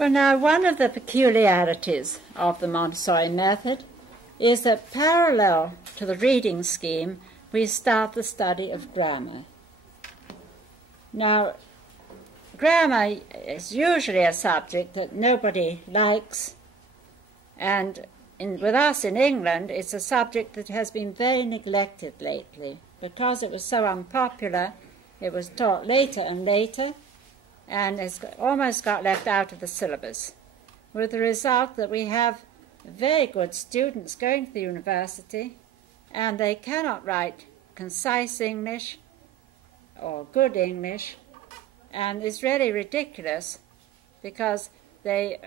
Well, now, one of the peculiarities of the Montessori method is that parallel to the reading scheme, we start the study of grammar. Now, grammar is usually a subject that nobody likes, and with us in England, it's a subject that has been very neglected lately. Because it was so unpopular, it was taught later and later, and it's almost got left out of the syllabus, with the result that we have very good students going to the university, and they cannot write concise English or good English, and it's really ridiculous because they,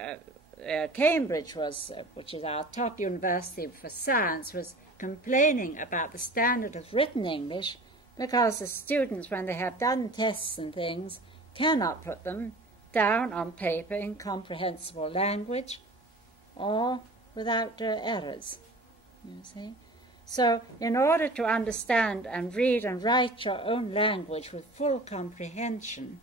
Cambridge was, which is our top university for science, was complaining about the standard of written English because the students, when they have done tests and things, cannot put them down on paper in comprehensible language or without errors, you see. So in order to understand and read and write your own language with full comprehension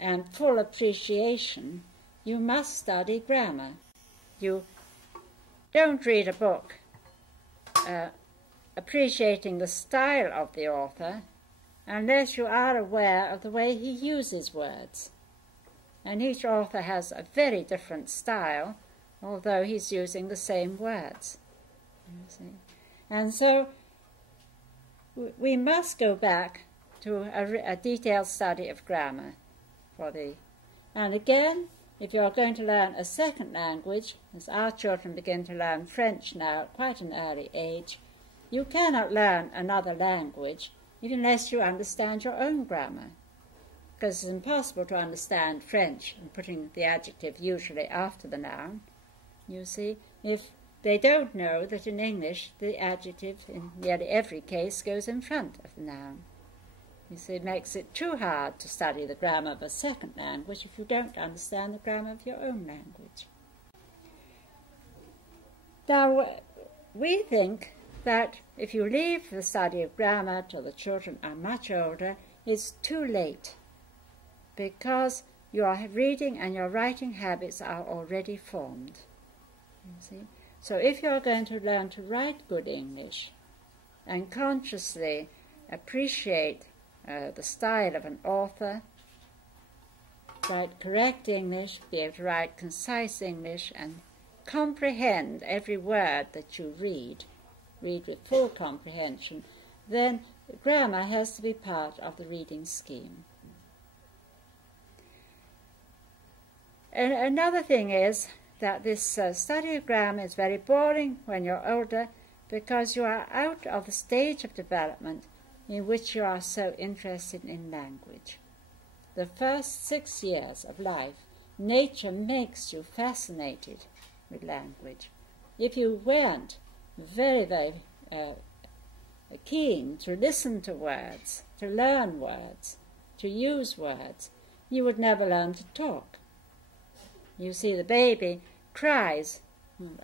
and full appreciation, you must study grammar. You don't read a book appreciating the style of the author unless you are aware of the way he uses words. And each author has a very different style, although he's using the same words. You see? And so we must go back to a detailed study of grammar for the... And again, if you're going to learn a second language, as our children begin to learn French now at quite an early age, you cannot learn another language unless you understand your own grammar, because it's impossible to understand French and putting the adjective usually after the noun, you see, if they don't know that in English the adjective in nearly every case goes in front of the noun. You see, it makes it too hard to study the grammar of a second language if you don't understand the grammar of your own language. Now, we think that if you leave the study of grammar till the children are much older, it's too late, because your reading and your writing habits are already formed. You see? So if you're going to learn to write good English and consciously appreciate the style of an author, write correct English, be able to write concise English, and comprehend every word that you read with full comprehension, then grammar has to be part of the reading scheme. And another thing is that this study of grammar is very boring when you're older, because you are out of the stage of development in which you are so interested in language. The first 6 years of life, nature makes you fascinated with language. If you weren't very, very keen to listen to words, to learn words, to use words, you would never learn to talk. You see, the baby cries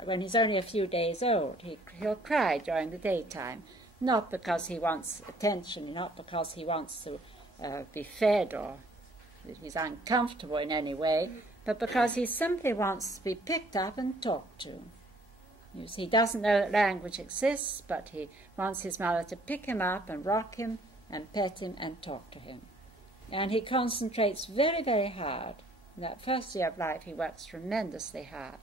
when he's only a few days old. He'll cry during the daytime, not because he wants attention, not because he wants to be fed or he's uncomfortable in any way, but because he simply wants to be picked up and talked to. You see, he doesn't know that language exists, but he wants his mother to pick him up and rock him and pet him and talk to him. And he concentrates very, very hard. In that first year of life, he works tremendously hard.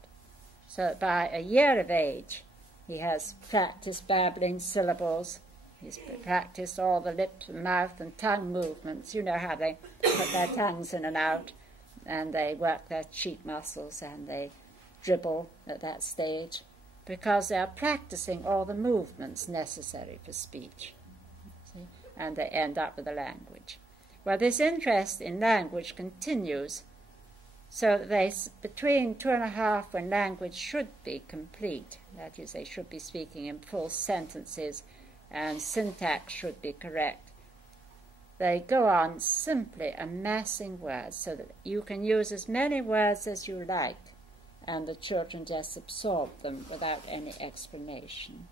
So that by a year of age, he has practiced babbling syllables. He's practiced all the lip, mouth, and tongue movements. You know how they put their tongues in and out, and they work their cheek muscles, and they dribble at that stage, because they are practicing all the movements necessary for speech. See? And they end up with a language. Well, this interest in language continues, so that between 2.5 when language should be complete, that is, they should be speaking in full sentences and syntax should be correct, they go on simply amassing words so that you can use as many words as you like, and the children just absorb them without any explanation,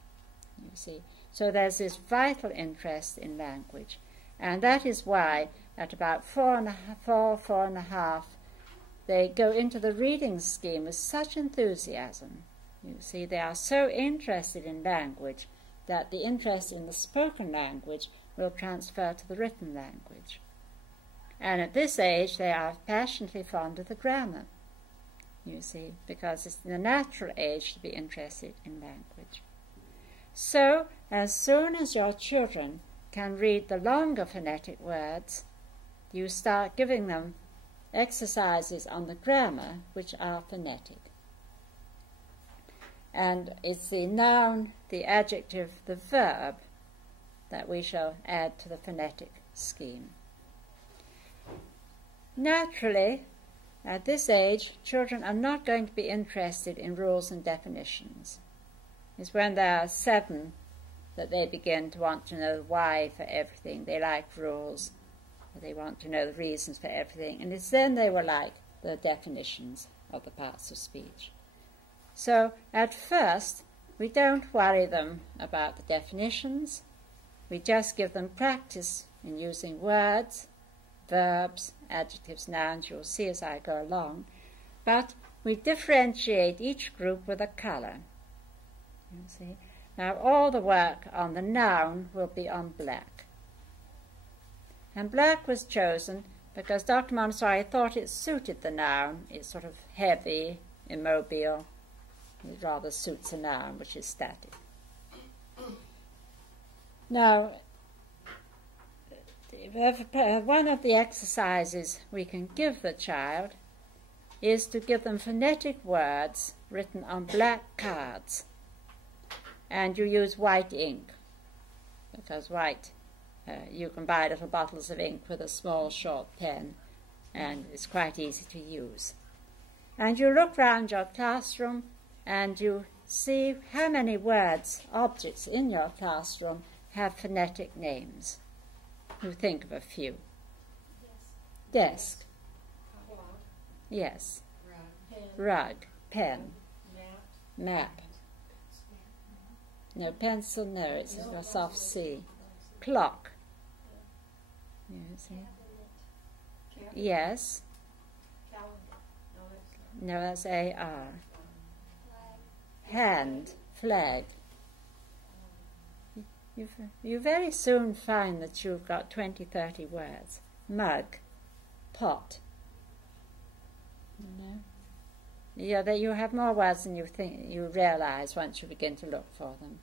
you see. So there's this vital interest in language, and that is why at about 4.5, they go into the reading scheme with such enthusiasm. You see, they are so interested in language that the interest in the spoken language will transfer to the written language. And at this age, they are passionately fond of the grammar, you see, because it's the natural age to be interested in language. So, as soon as your children can read the longer phonetic words, you start giving them exercises on the grammar which are phonetic. And it's the noun, the adjective, the verb that we shall add to the phonetic scheme. Naturally, at this age, children are not going to be interested in rules and definitions. It's when they are 7 that they begin to want to know why for everything. They like rules. They want to know the reasons for everything. And it's then they will like the definitions of the parts of speech. So at first, we don't worry them about the definitions. We just give them practice in using words, verbs, adjectives, nouns. You'll see as I go along. But we differentiate each group with a colour. You see. Now all the work on the noun will be on black. And black was chosen because Dr. Montessori thought it suited the noun. It's sort of heavy, immobile. It rather suits a noun, which is static. Now, one of the exercises we can give the child is to give them phonetic words written on black cards. And you use white ink, because white, you can buy little bottles of ink with a small, short pen, and it's quite easy to use. And you look round your classroom, and you see how many words, objects in your classroom have phonetic names. You think of a few. Desk. Yes. Rug. Pen. Map. No, pencil, no, it's a soft C. Clock. You see? Yes. No, that's AR. Hand, flag. You very soon find that you've got 20, 30 words. Mug, pot. You know? Yeah, that you have more words than you realise once you begin to look for them.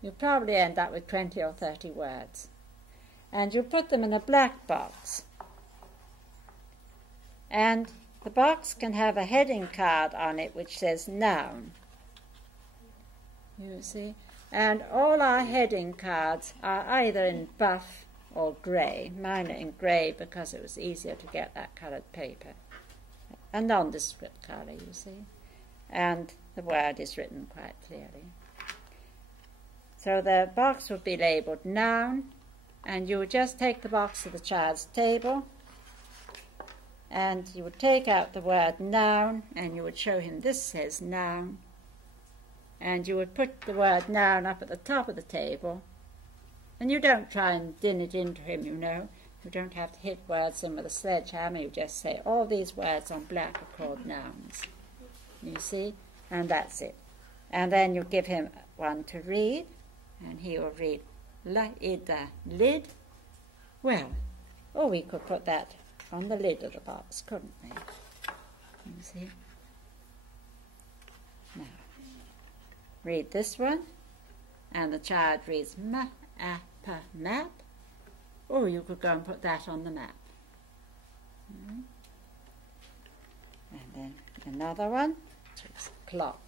You probably end up with 20 or 30 words. And you put them in a black box. And the box can have a heading card on it which says noun. You see? And all our heading cards are either in buff or grey. Mine are in grey because it was easier to get that coloured paper. A nondescript colour, you see. And the word is written quite clearly. So the box would be labelled noun, and you would just take the box to the child's table, and you would take out the word noun, and you would show him this says noun, and you would put the word noun up at the top of the table, and you don't try and din it into him, you know. You don't have to hit words in with a sledgehammer. You just say, all these words on black are called nouns. You see? And that's it. And then you give him one to read, and he will read la-ida, lid. Well, or we could put that on the lid of the box, couldn't we? You see? Now, read this one, and the child reads ma-a-pa, map. Or you could go and put that on the map. And then another one, which is clock.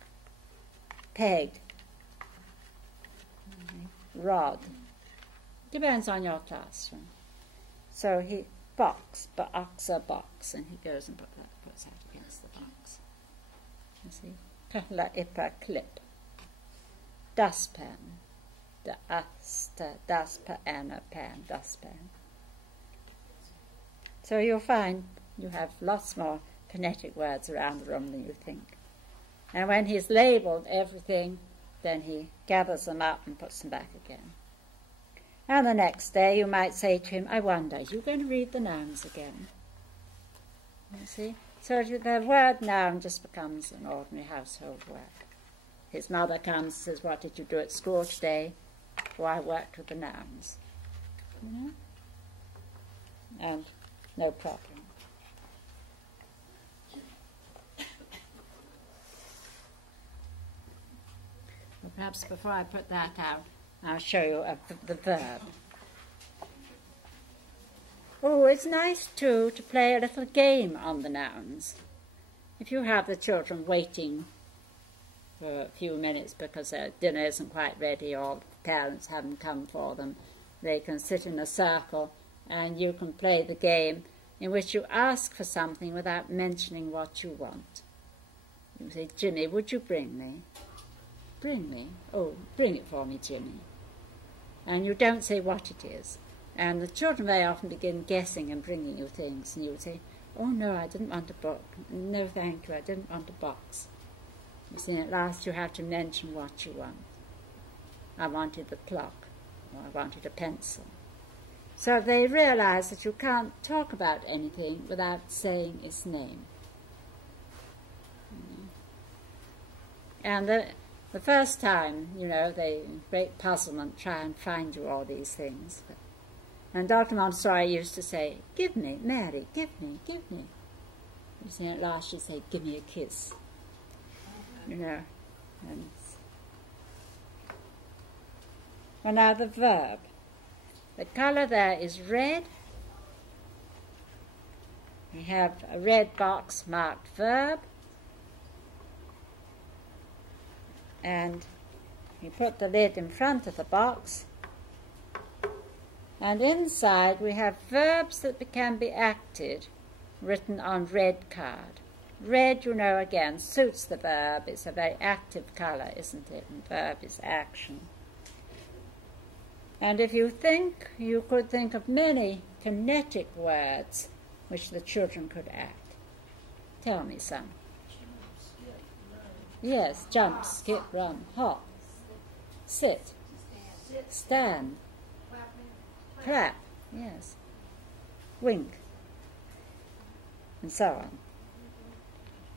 Peg. Rod. Depends on your classroom. So he box, boxa, box, and he goes and puts that against the box. You see? Kahla ipa, clip. Dustpan. Dustpan, dustpan. So you'll find you have lots more phonetic words around the room than you think. And when he's labelled everything, then he gathers them up and puts them back again. And the next day you might say to him, I wonder, are you going to read the nouns again? You see? So the word noun just becomes an ordinary household word. His mother comes and says, "What did you do at school today?" "Oh, I worked with the nouns." You know? And no problem. Well, perhaps before I put that out, I'll show you the verb. Oh, it's nice, too, to play a little game on the nouns. If you have the children waiting for a few minutes because their dinner isn't quite ready or the parents haven't come for them, they can sit in a circle and you can play the game in which you ask for something without mentioning what you want. You say, "Jimmy, would you bring me?" "Bring me? Oh, bring it for me, Jimmy." And you don't say what it is. And the children very often begin guessing and bringing you things, and you would say, "Oh, no, I didn't want a book. No, thank you, I didn't want a box." You see, at last you have to mention what you want. "I wanted the clock," or "I wanted a pencil." So they realize that you can't talk about anything without saying its name. And the first time, they, in great puzzlement, try and find you all these things. And Dr. Montessori used to say, "Give me, Mary, give me, give me." You see, at last she'd say, "Give me a kiss." And well, now the verb. The colour there is red. We have a red box marked verb. And you put the lid in front of the box. And inside we have verbs that can be acted, written on red card. Red, again, suits the verb. It's a very active colour, isn't it? And verb is action. And if you think, you could think of many phonetic words which the children could act. Tell me some. Yes, jump, skip, run, hop, sit, stand, clap, yes, wink, and so on.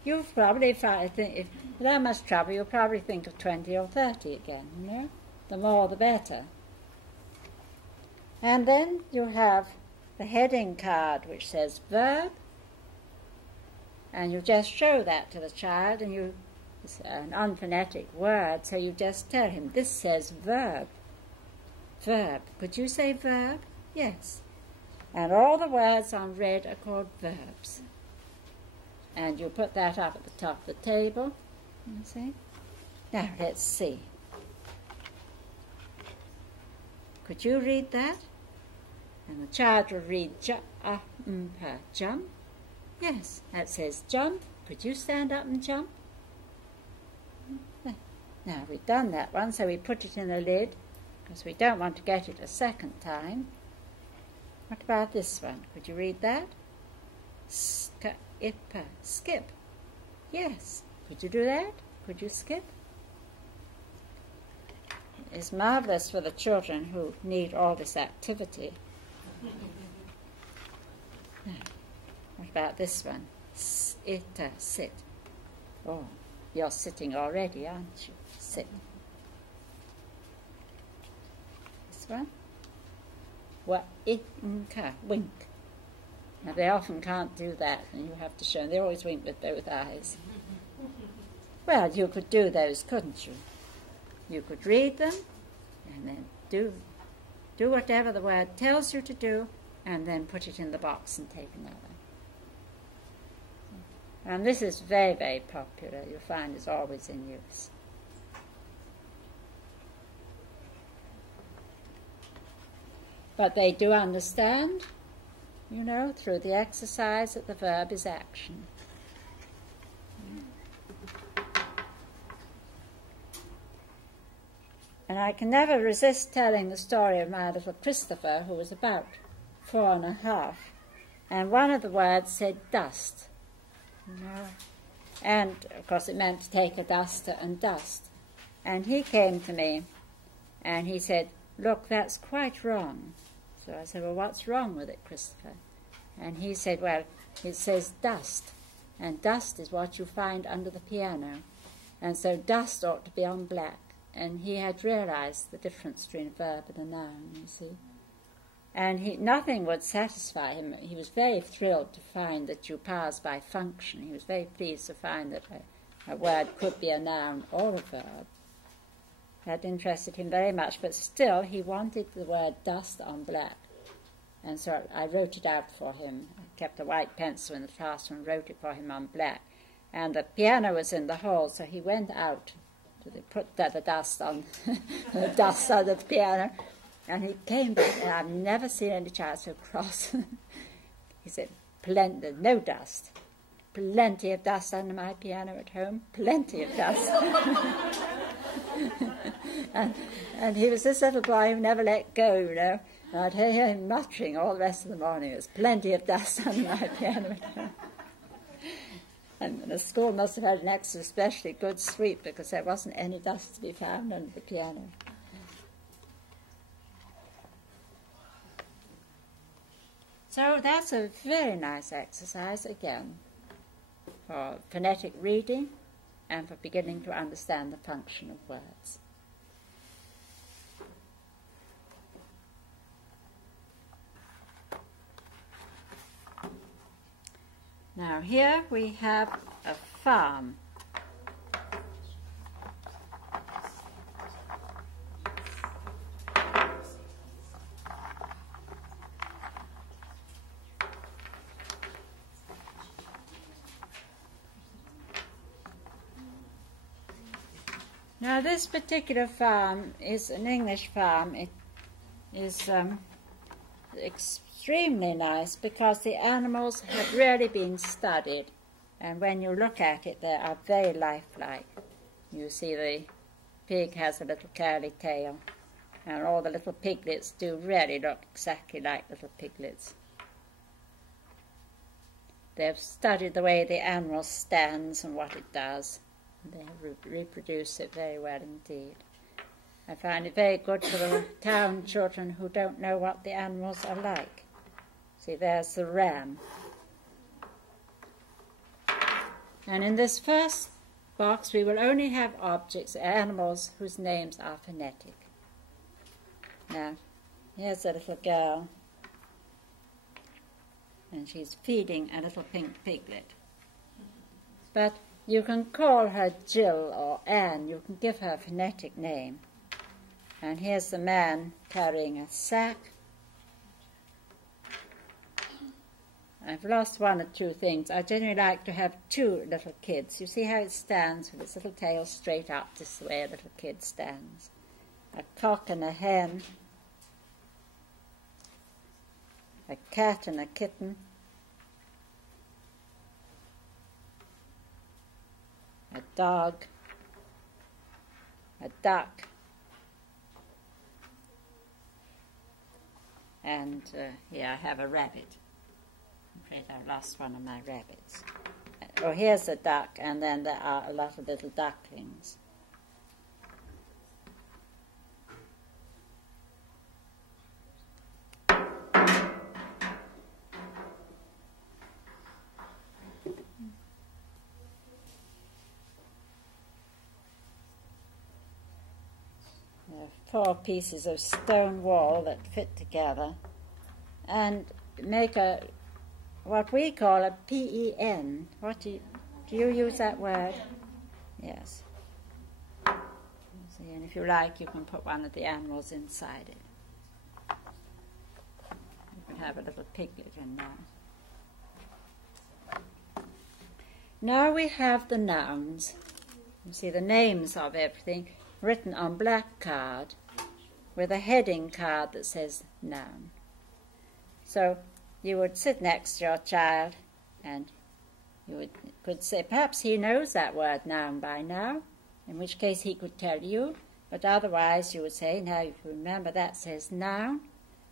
You've probably, if without much trouble, you'll probably think of 20 or 30 again, The more the better. And then you have the heading card which says verb, and you just show that to the child, and it's an unphonetic word, so you just tell him, "This says verb." Verb. Could you say verb? Yes. And all the words on red are called verbs. And you put that up at the top of the table. You see? Now, let's see. Could you read that? And the child will read jump. Yes, that says jump. Could you stand up and jump? Now, we've done that one, so we put it in a lid, because we don't want to get it a second time. What about this one? Could you read that? Skip. Yes. Could you do that? Could you skip? It's marvellous for the children who need all this activity. What about this one? Sit. Oh, you're sitting already, aren't you? Sit. This one? Wink. Now, they often can't do that, and you have to show them. They always wink with both eyes. Well, you could do those, couldn't you? You could read them, and then do whatever the word tells you to do, and then put it in the box and take another. And this is very, very popular. You'll find it's always in use. But they do understand, through the exercise, that the verb is action. And I can never resist telling the story of my little Christopher, who was about 4.5, and one of the words said dust. And, of course, it meant to take a duster and dust. And he came to me, and he said, "Look, that's quite wrong." So I said, "Well, what's wrong with it, Christopher?" And he said, "Well, it says dust." and dust is what you find under the piano. And so dust ought to be on black. And he had realized the difference between a verb and a noun, you see. And nothing would satisfy him. He was very thrilled to find that you parse by function. He was very pleased to find that a word could be a noun or a verb. That interested him very much, but still he wanted the word dust on black. And so I wrote it out for him. I kept a white pencil in the classroom and wrote it for him on black. And the piano was in the hall, so he went out to put the dust on the dust on the piano. And he came back, and I've never seen any child so cross. He said, no dust. Plenty of dust under my piano at home. Plenty of dust. and he was this little boy who never let go, you know. And I'd hear him muttering all the rest of the morning. There's plenty of dust under my piano at home. And the school must have had an extra especially good sweep because there wasn't any dust to be found under the piano. So that's a very nice exercise, again, for phonetic reading and for beginning to understand the function of words. Now here we have a farm. Now this particular farm is an English farm. It is extremely nice because the animals have really been studied, and when you look at it they are very lifelike. You see the pig has a little curly tail, and all the little piglets do really look exactly like little piglets. They've studied the way the animal stands and what it does. They reproduce it very well indeed. I find it very good for the town children who don't know what the animals are like. See, there's the ram. And in this first box we will only have objects, animals whose names are phonetic. Now, here's a little girl, and she's feeding a little pink piglet. But you can call her Jill or Anne. You can give her a phonetic name. And here's the man carrying a sack. I've lost one or two things. I generally like to have two little kids. You see how it stands with its little tail straight up, just the way a little kid stands. A cock and a hen. A cat and a kitten. A dog, a duck, and here I have a rabbit. I'm afraid I lost one of my rabbits. Oh, here's a duck, and then there are a lot of little ducklings. There are 4 pieces of stone wall that fit together and make what we call a PEN. What do you use that word? Yes. See, and if you like, you can put one of the animals inside it. You can have a little piglet in there. Now we have the nouns. You see the names of everything written on black card with a heading card that says noun. So you would sit next to your child and you could say, perhaps he knows that word noun by now, in which case he could tell you, but otherwise you would say, now if you remember that says noun,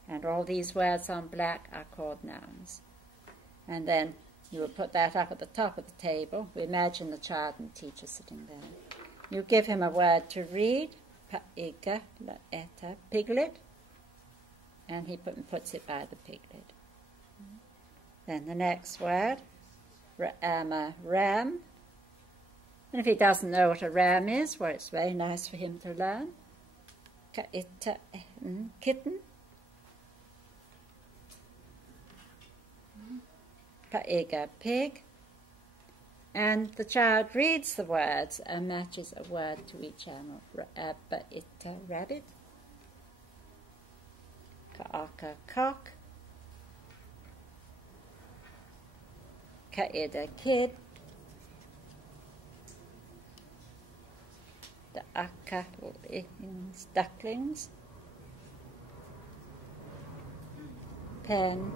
and all these words on black are called nouns. And then you would put that up at the top of the table. We imagine the child and the teacher sitting there. You give him a word to read, pa-ika, la-eta, piglet, and he puts it by the piglet. Then the next word, ram. And if he doesn't know what a ram is, well, it's very nice for him to learn. Kitten. Kaiga, pig. And the child reads the words and matches a word to each animal. Rabbit. Ka'aka, cock. Ka'ida, kid. The aka means ducklings. Pen,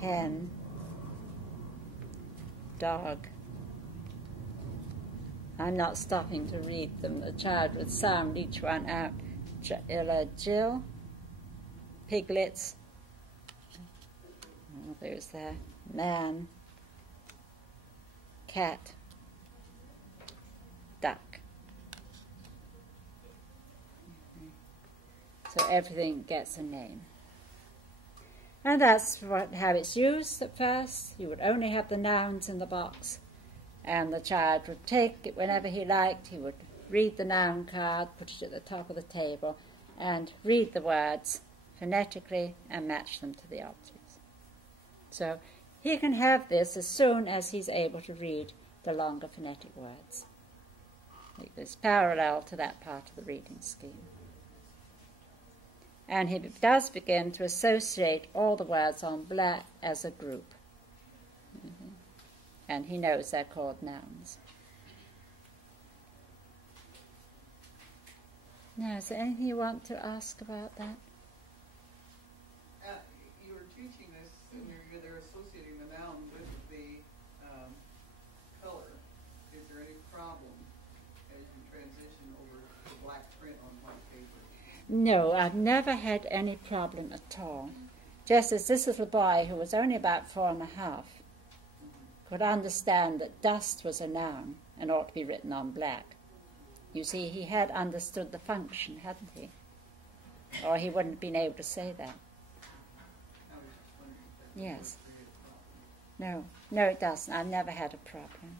hen, dog. I'm not stopping to read them. The child would sound each one out. Jill, piglets. Oh, there's that. Man, cat, duck. So everything gets a name. And that's how it's used at first. You would only have the nouns in the box, and the child would take it whenever he liked. He would read the noun card, put it at the top of the table, and read the words phonetically and match them to the objects. So he can have this as soon as he's able to read the longer phonetic words. It's parallel to that part of the reading scheme. And he does begin to associate all the words on black as a group. And he knows they're called nouns. Now, is there anything you want to ask about that? You were teaching this, and they're associating the noun with the color. Is there any problem as you transition over to black print on white paper? No, I've never had any problem at all. Just as this little boy, who was only about 4.5, could understand that dust was a noun and ought to be written on black. You see, he had understood the function, hadn't he? Or he wouldn't have been able to say that. Yes. No, it doesn't. I've never had a problem.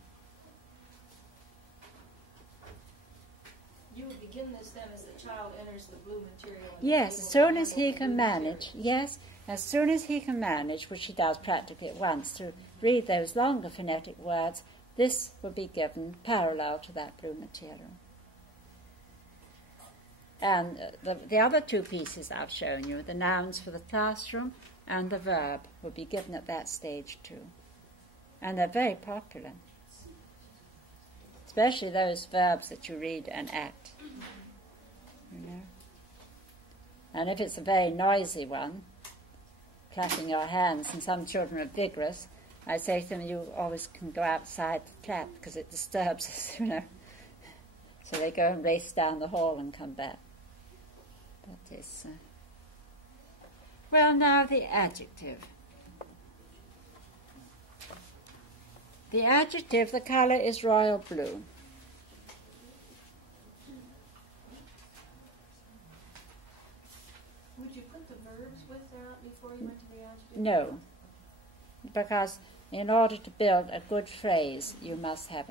You would begin this then as the child enters the blue material. Yes, as soon as he can manage. Yes, as soon as he can manage, which he does practically at once, to read those longer phonetic words, this will be given parallel to that blue material. And the other two pieces I've shown you, the nouns for the classroom and the verb, will be given at that stage too. And they're very popular, especially those verbs that you read and act. You know? And if it's a very noisy one, clapping your hands, and some children are vigorous, I say to them, you always can go outside to clap because it disturbs us, you know. So they go and race down the hall and come back. That is... Well, now the adjective. The adjective, the colour is royal blue. Would you put the verbs with that before you went to the adjective? No, because in order to build a good phrase, you must have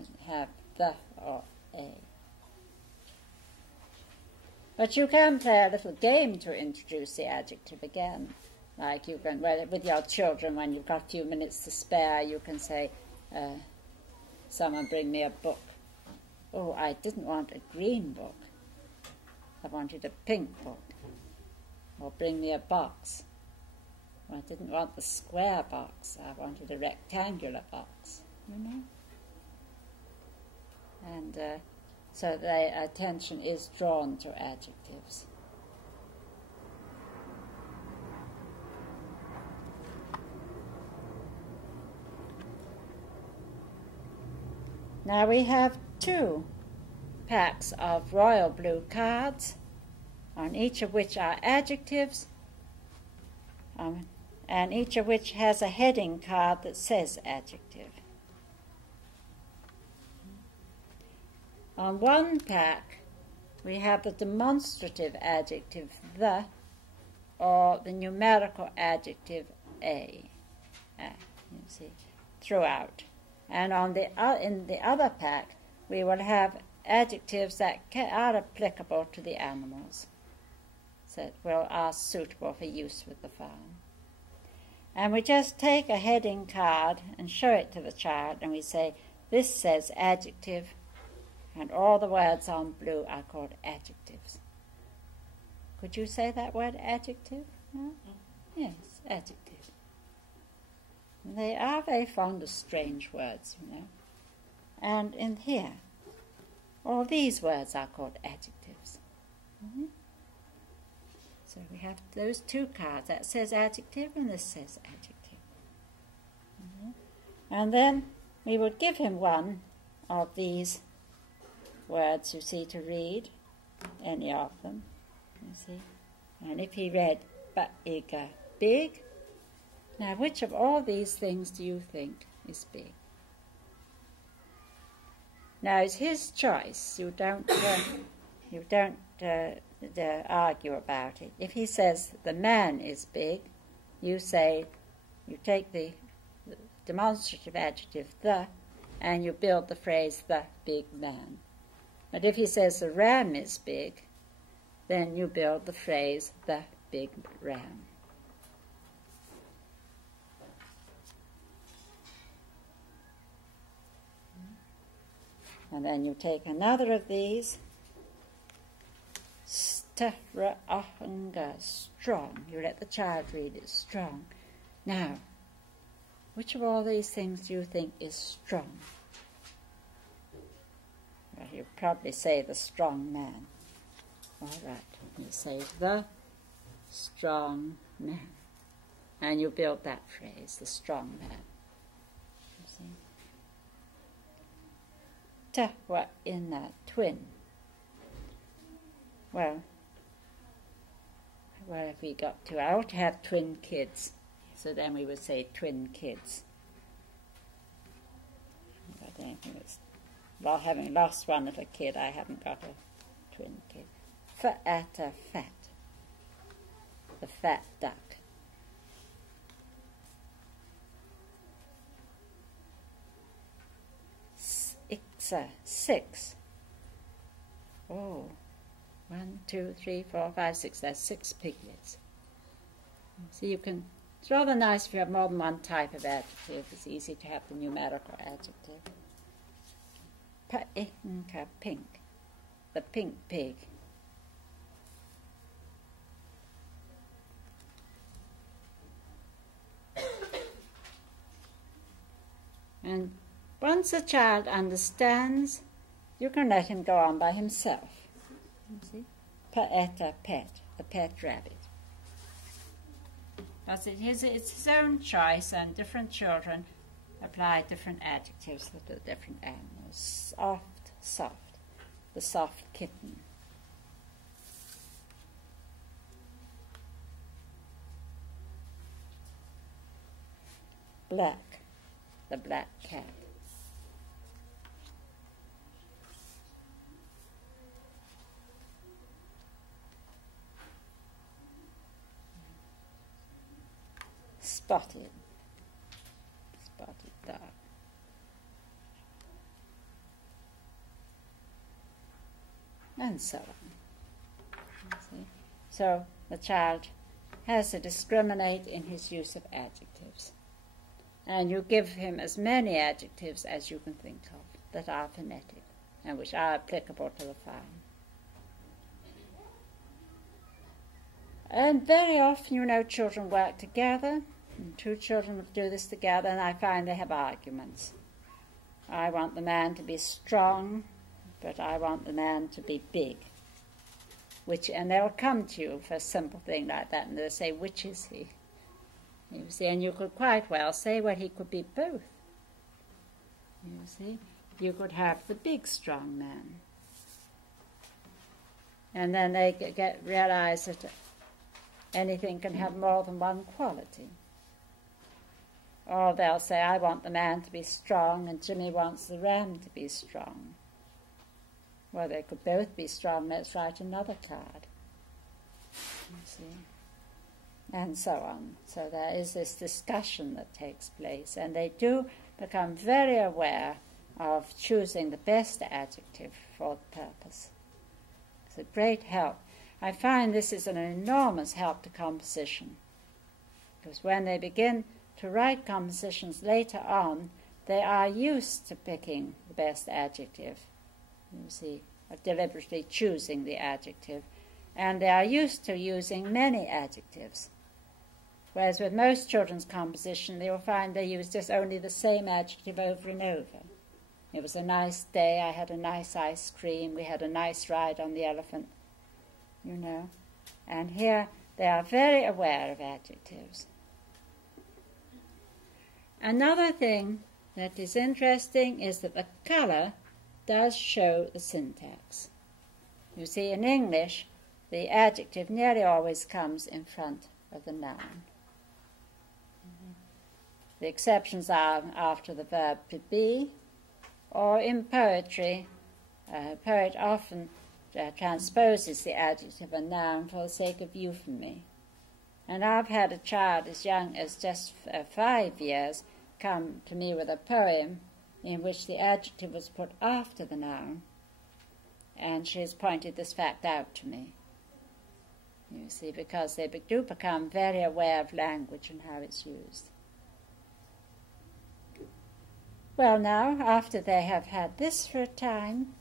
the or a. But you can play a little game to introduce the adjective again. Like you can, with your children, when you've got a few minutes to spare, you can say, someone bring me a book. Oh, I didn't want a green book. I wanted a pink book. Or bring me a box. I didn't want the square box. I wanted a rectangular box, you know. And so their attention is drawn to adjectives. Now we have 2 packs of royal blue cards, on each of which are adjectives, and each of which has a heading card that says adjective. On one pack, we have the demonstrative adjective the, or the numerical adjective a. You know. see, throughout. And on the in the other pack, we will have adjectives that are applicable to the animals, that are suitable for use with the farm. And we just take a heading card and show it to the child, and we say, this says adjective, and all the words on blue are called adjectives. Could you say that word, adjective? No? Yes, adjective. They are very fond of strange words, you know. And in here, all these words are called adjectives. Mm-hmm. So we have those two cards. That says adjective and this says adjective. Mm-hmm. And then we would give him one of these words, you see, to read, any of them, you see. And if he read ba'iga, big, now which of all these things do you think is big? Now it's his choice. You don't argue about it. If he says the man is big, you take the demonstrative adjective the, and you build the phrase the big man. But if he says the ram is big, then you build the phrase the big ram. And then you take another of these, strong. You let the child read it, strong. Now, which of all these things do you think is strong? Well, you probably say the strong man. All right, you say the strong man. And you build that phrase, the strong man. You see? What in a twin? Well, what have we got to? I ought to have twin kids. So then we would say twin kids. But well, having lost one little kid, I haven't got a twin kid. Fa'ata, fat. The fat duck. Ixa, 6. Oh, 1, 2, 3, 4, 5, 6. That's 6 piglets. So you can. It's rather nice if you have more than one type of adjective. It's easy to have the numerical adjective. Pa'inka, pink. The pink pig. And once a child understands, you can let him go on by himself. You see? Pa'eta, pet, the pet rabbit. But it's his own choice, and different children apply different adjectives to the different animals. Soft, the soft kitten. Black, the black cat. Spotted dog. And so on. See? So the child has to discriminate in his use of adjectives. And you give him as many adjectives as you can think of that are phonetic and which are applicable to the farm. And very often, children work together. And 2 children do this together, and I find they have arguments. I want the man to be strong, but I want the man to be big. And they'll come to you for a simple thing like that, and they'll say, which is he? You see, and you could quite well say, well, he could be both. You see, you could have the big, strong man. And then they realize that anything can have more than one quality. Or they'll say, I want the man to be strong, and Jimmy wants the ram to be strong. Well, they could both be strong. Let's write another card. You see. and so on. So there is this discussion that takes place, and they do become very aware of choosing the best adjective for the purpose. It's a great help. I find this is an enormous help to composition, because when they begin to write compositions later on, they are used to picking the best adjective, you see, deliberately choosing the adjective, and they are used to using many adjectives. Whereas with most children's composition, they will find they use just only the same adjective over and over. It was a nice day, I had a nice ice cream, we had a nice ride on the elephant, you know. And here they are very aware of adjectives. Another thing that is interesting is that the colour does show the syntax. You see, in English, the adjective nearly always comes in front of the noun. The exceptions are after the verb to be, or in poetry, a poet often transposes the adjective a noun for the sake of euphony. And I've had a child as young as just 5 years come to me with a poem in which the adjective was put after the noun, and she has pointed this fact out to me. You see, because they do become very aware of language and how it's used. Well, now, after they have had this for a time,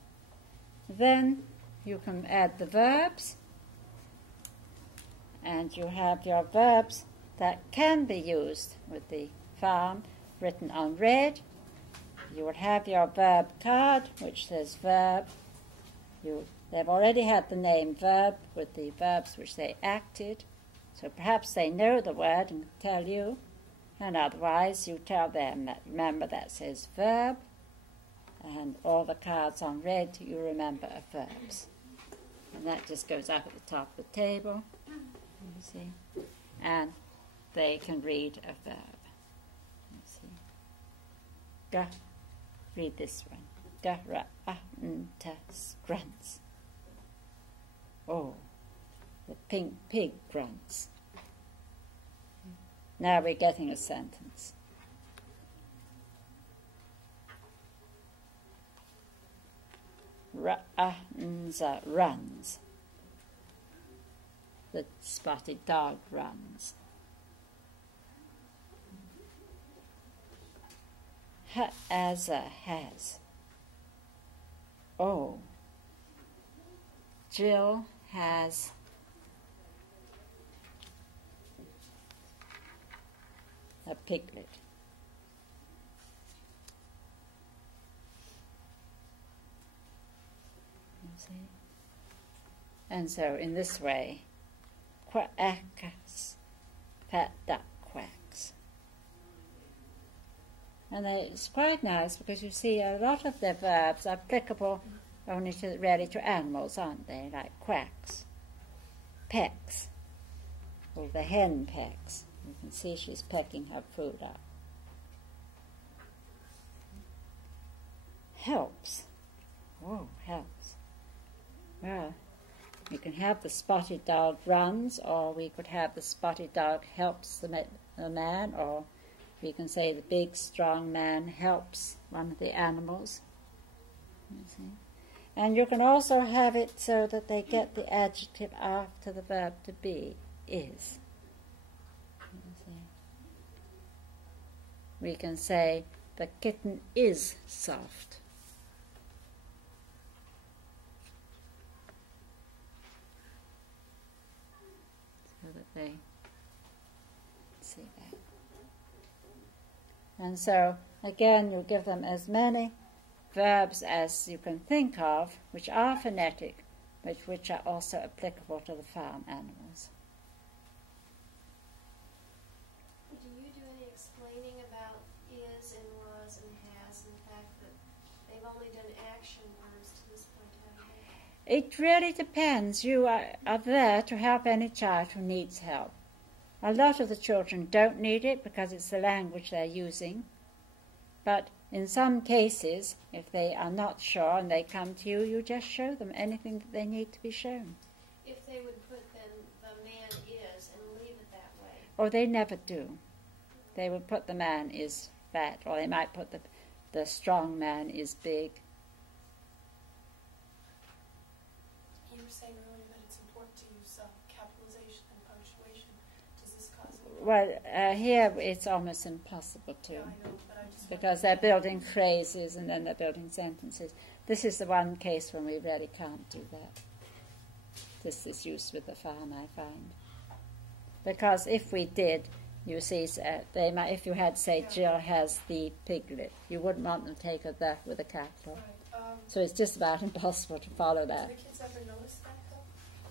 then you can add the verbs, and you have your verbs that can be used with the farm written on red. You would have your verb card, which says verb. They've already had the name verb with the verbs which they acted, so perhaps they know the word and tell you, and otherwise you tell them that, remember, that says verb, and all the cards on red you remember are verbs. And that just goes up at the top of the table, you see, and they can read a verb. You see. Go, read this one. Grunts. Oh, the pink pig grunts. Now we're getting a sentence. Runs. The spotted dog runs. Has. Oh, Jill has a piglet. You see? And so in this way, quacks, fat duck quacks. And it's quite nice because you see a lot of their verbs are applicable only to animals, aren't they? Like quacks, pecks, or the hen pecks. You can see she's pecking her food up. Helps. Oh, helps. Well, you can have the spotted dog runs, or we could have the spotted dog helps the man, or we can say the big, strong man helps one of the animals. You see? And you can also have it so that they get the adjective after the verb to be, is. You see? We can say, the kitten is soft. So that they see that. And so, again, you give them as many verbs as you can think of, which are phonetic, but which are also applicable to the farm animals. Do you do any explaining about is and was and has, and the fact that they've only done action verbs to this point, haven't they? It really depends. You are there to help any child who needs help. A lot of the children don't need it because it's the language they're using. But in some cases, if they are not sure and they come to you, you just show them anything that they need to be shown. If they would put then the man is and leave it that Oh, they never do. They will put the man is fat, or they might put the strong man is big. You were saying earlier that it's important to use capitalization and punctuation. Does this cause any problem? Well, here it's almost impossible to, Yeah, I know, but I just because they're building phrases and then they're building sentences. This is the one case when we really can't do that. This is used with the farm, I find. Because if we did, you see, they might, if you had, say, Jill has the piglet, you wouldn't want them to take that with a capital. Right. So it's just about impossible to follow Do that. the kids ever notice that, though?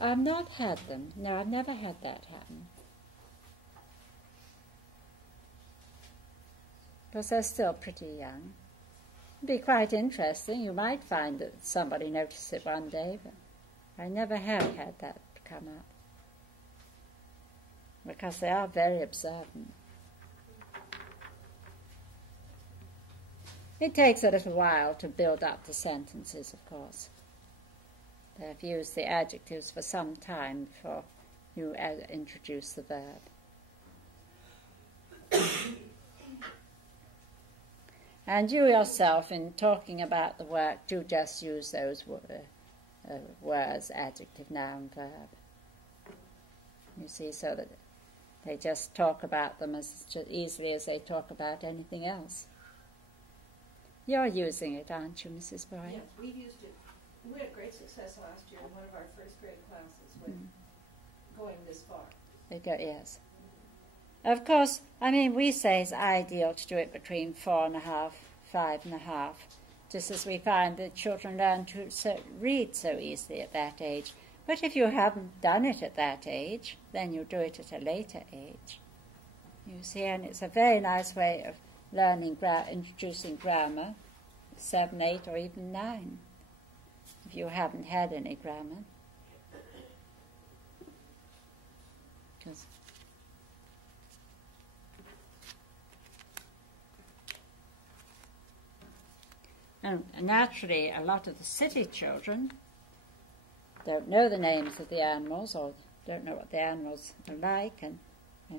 I've not had them. No, I've never had that happen. Because they're still pretty young. It'd be quite interesting. You might find that somebody noticed it one day, but I never have had that come up. Because they are very observant. It takes a little while to build up the sentences, of course. They've used the adjectives for some time before you introduce the verb. And you yourself, in talking about the work, do just use those words, adjective, noun, verb. You see, so that they just talk about them as easily as they talk about anything else. You're using it, aren't you, Mrs. Boyd? Yes, we've used it. We had great success last year in one of our first grade classes with going this far. Yes. Of course, I mean, we say it's ideal to do it between 4.5, 5.5, just as we find that children learn to read so easily at that age. But if you haven't done it at that age, then you do it at a later age. You see, and it's a very nice way of learning, introducing grammar, 7, 8, or even 9, if you haven't had any grammar. And naturally, a lot of the city children don't know the names of the animals or don't know what the animals are like, and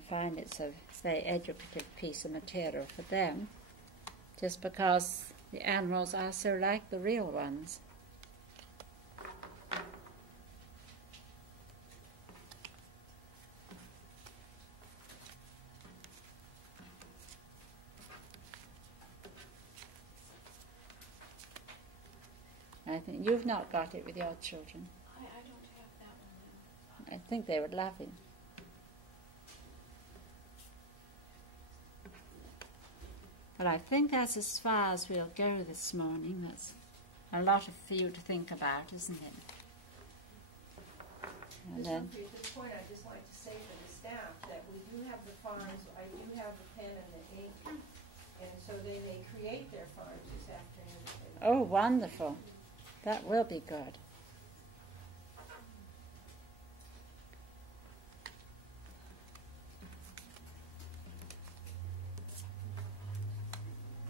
find it's a very educative piece of material for them, just because the animals are so like the real ones. I think you've not got it with your children. I don't have that one. I think they would love it. Well, I think that's as far as we'll go this morning. That's a lot for you to think about, isn't it? And then, At this point, I'd just like to say for the staff that we do have the farms. I do have the pen and the ink, and so they may create their farms this afternoon. If they oh, wonderful. That will be good.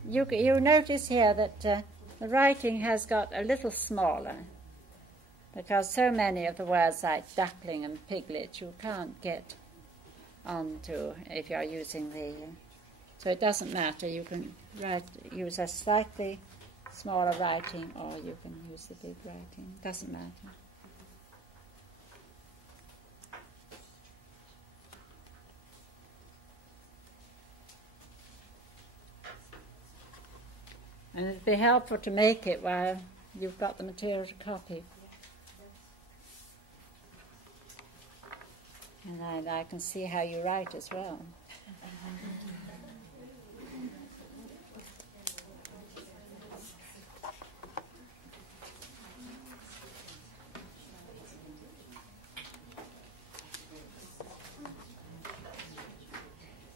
You notice here that the writing has got a little smaller, because so many of the words like duckling and piglet you can't get onto if you're using the... so it doesn't matter. You can use a slightly smaller writing, or you can use the big writing. It doesn't matter. And it'd be helpful to make it while you've got the material to copy. And I can see how you write as well.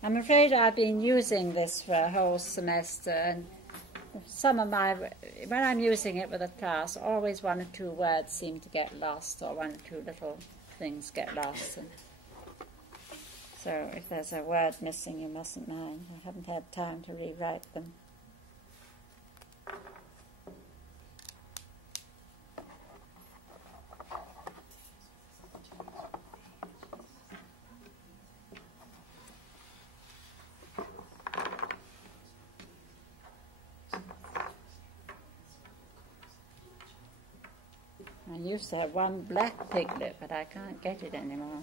I'm afraid I've been using this for a whole semester, and when I'm using it with a class, always 1 or 2 words seem to get lost, or 1 or 2 little things get lost. And so if there's a word missing, you mustn't mind. I haven't had time to rewrite them. used to have one black piglet, but I can't get it anymore.